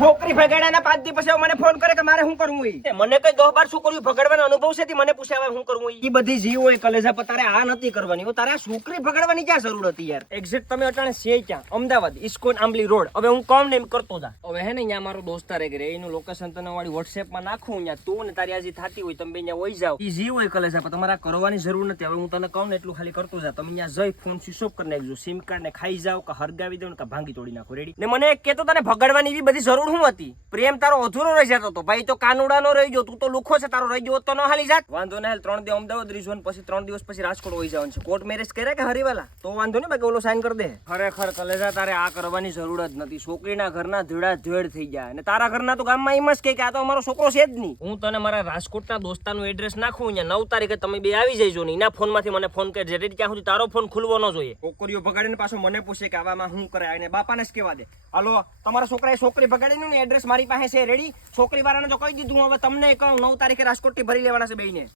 છોકરી ભગાડ્યાના 5 દી પછી મને ફોન કરે કે મારે શું કરવું હોય મને કઈ 10-12 છોકરીઓ ભગાડવાનો અનુભવ છે મને પૂછે હવે શું કરવું હોય ઈ બધી જીવ હોય કલેજા પર તારે આ નથી કરવાની તારે આ છોકરી ભગાડવાની ક્યાં જરૂર હતી યાર એક્ઝેક્ટ તમે અટાણે છે ક્યાં અમદાવાદ ઇસ્કોન આંબલી રોડ હવે હું કોમ નેમ કરતો જા હવે હે ને અહીંયા મારો દોસ્તાર એક રે એનું લોકેશન તને વાળી WhatsApp માં નાખું અહીંયા તું ને તારી આજી થાતી હોય તમે અહીંયા વઈ જાવ ઈ જીવ હોય કલેજા પર તમારે કરવાની જરૂર નથી હવે હું તને કહું ને એટલું ખાલી કરતો જા તમે અહીંયા જઈ ફોન સ્વિચ ઓફ કરી નાખજો સિમ કાર્ડ ને ખાઈ જાવ કે હરગાવી દો ને કે ભાંગી તોડી નાખો રેડી ને મને કેતો તને ભગાડવાની એવી બધી જરૂર શું હતી પ્રેમ તારો અધૂરો રહી જતો તો ભાઈ તો કાનુડા નો રહી ગયો તું તો લુખો છે તારો રહી ગયો તો ન હાલી જાત વાંધો ને 3 દિવસ અમદાવાદ રીઝોન પછી 3 દિવસ પછી રાજકોટ હોઈ જવાનું છે કોર્ટ મેરેજ કર્યા કે હરીવાલા તો વાંધો ને બાકી ઓલો સાઈન કરી દે ખરેખર કલેજા તારે આ કરવાની જરૂર જ નથી છોકરીના ઘરના ધીડા ધેડ થઈ જાય અને તારા ઘરના તો ગામમાં એમ જ કે આ તો અમારો છોકરો છે જ નહીં હું તને મારા રાજકોટના દોસ્તાનું એડ્રેસ નાખું અહીંયા 9 તારીખે તમે બે આવી જઈજો ને એના ફોનમાંથી મને ફોન કરજે રેડી ત્યાં સુધી તારો ફોન ખુલવો ન જોઈએ છોકરીઓ ભગાડીને પાછો મને પૂછે કે આવામાં શું કરે અને બાપાને જ કહેવા દે હાલો તમારા છોકરાએ છોકરી ભગાડીને ને એડ્રેસ મારી પાસે છે રેડી છોકરી વાળાને તો કહી દીધું હવે તમને કહું 9 તારીખે રાજકોટથી ભરી લેવાના છે બેયને